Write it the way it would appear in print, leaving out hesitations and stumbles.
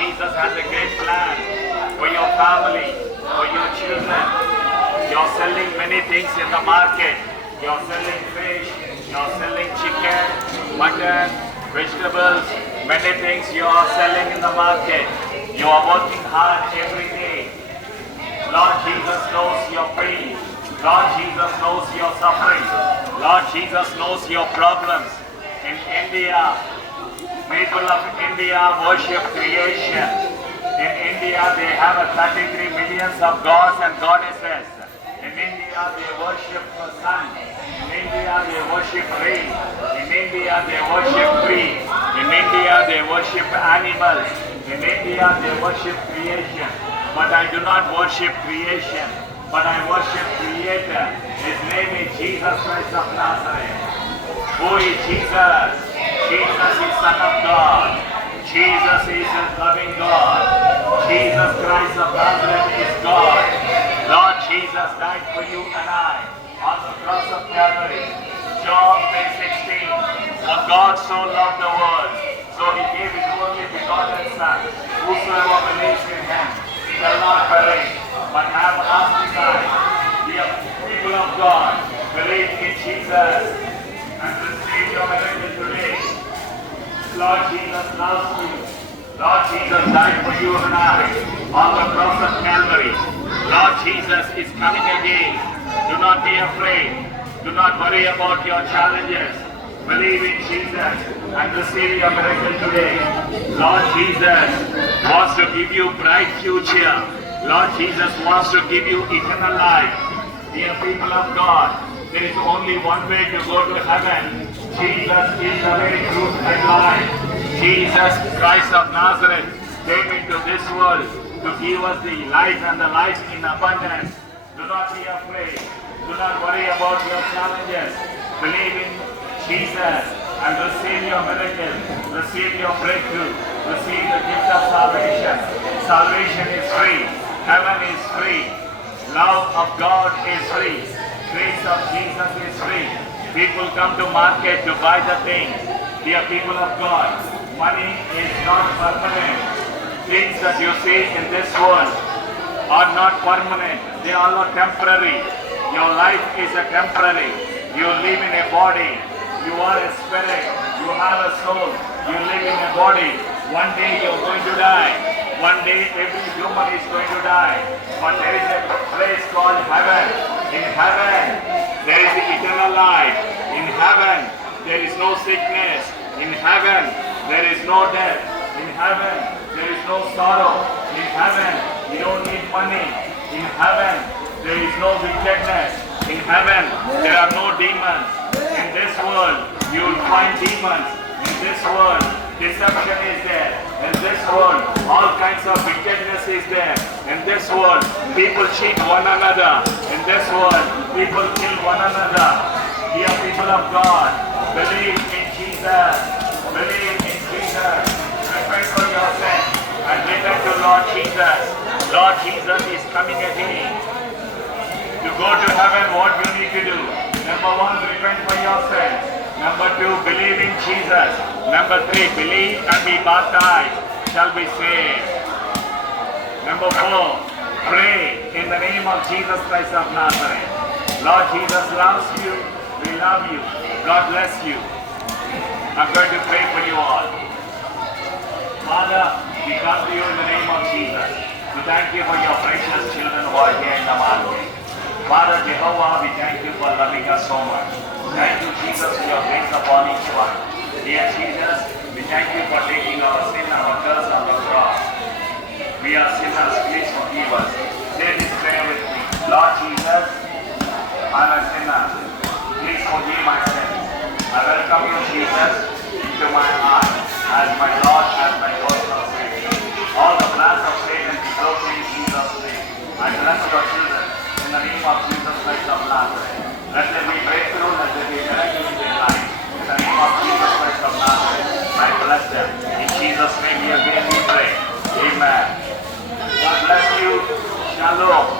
Jesus has a great plan for your family, for your children. You're selling many things in the market. You're selling fish, you're selling chicken, mutton, vegetables, many things you are selling in the market. You are working hard every day. Lord Jesus knows your pain. Lord Jesus knows your suffering. Lord Jesus knows your problems. In India, people of India worship creation. In India, they have 33 millions of gods and goddesses. In India, they worship the sun. In India, they worship rain. In India, they worship trees. In India, they worship animals. In India, they worship creation. But I do not worship creation, but I worship Creator. His name is Jesus Christ of Nazareth. Who is Jesus? Jesus is Son of God. Jesus is a loving God. Jesus Christ of Nazareth is God. Lord Jesus died for you and I on the cross of Calvary. John 3:16. For God so loved the world, so He gave His only begotten Son. Whosoever believes in Him shall not perish, but have lasting life. Dear people of God, believe in Jesus and receive your miracle today. Lord Jesus loves you. Lord Jesus died for you and I on the cross of Calvary. Lord Jesus is coming again. Do not be afraid. Do not worry about your challenges. Believe in Jesus and receive your miracle today. Lord Jesus wants to give you bright future. Lord Jesus wants to give you eternal life. Dear people of God, there is only one way to go to heaven. Jesus is the way, truth and life. Jesus Christ of Nazareth came into this world to give us the life and the life in abundance. Do not be afraid. Do not worry about your challenges. Believe in Jesus and receive your miracle. Receive your breakthrough. Receive the gift of salvation. Salvation is free. Heaven is free. Love of God is free. Grace of Jesus is free. People come to market to buy the things. Dear people of God, money is not permanent. Things that you see in this world are not permanent. They are not temporary. Your life is a temporary. You live in a body. You are a spirit. You have a soul. You live in a body. One day you are going to die. One day every human is going to die. But there is a place called heaven. In heaven, there is the eternal life. In heaven, there is no sickness. In heaven, there is no death. In heaven, there is no sorrow. In heaven, you don't need money. In heaven, there is no wickedness. In heaven, there are no demons. In this world, you will find demons. In this world, deception is there. In this world, all kinds of wickedness is there. In this world, people cheat one another. In this world, people kill one another. Dear people of God, believe in Jesus. Believe in Jesus. Repent for your sin and return to Lord Jesus. Lord Jesus is coming again. To go to heaven, what you need to do? Number 1, repent for your sin. Number 2, believe in Jesus. Number 3, believe and be baptized, shall be saved. Number 4, pray in the name of Jesus Christ of Nazareth. Lord Jesus loves you. We love you. God bless you. I'm going to pray for you all. Father, we come to you in the name of Jesus. We thank you for your precious children who are here in the market. Father Jehovah, we thank you for loving us so much. Thank you, Jesus, for your grace upon each one. Dear Jesus, we thank you for taking our sin and our curse on the cross. We are sinners, please forgive us. Say this prayer with me. Lord Jesus, I'm a sinner. Please forgive my sins. I welcome you, Jesus, into my heart as my Lord, as my personal Savior. All the plans of Satan be broken in Jesus' name. I bless your children in the name of Jesus Christ of Nazareth. Let there be breakthrough, let there be miracle in their life. In the name of Jesus Christ of Nazareth, I bless them. In Jesus' name we again we pray. Amen. God bless you. Shalom.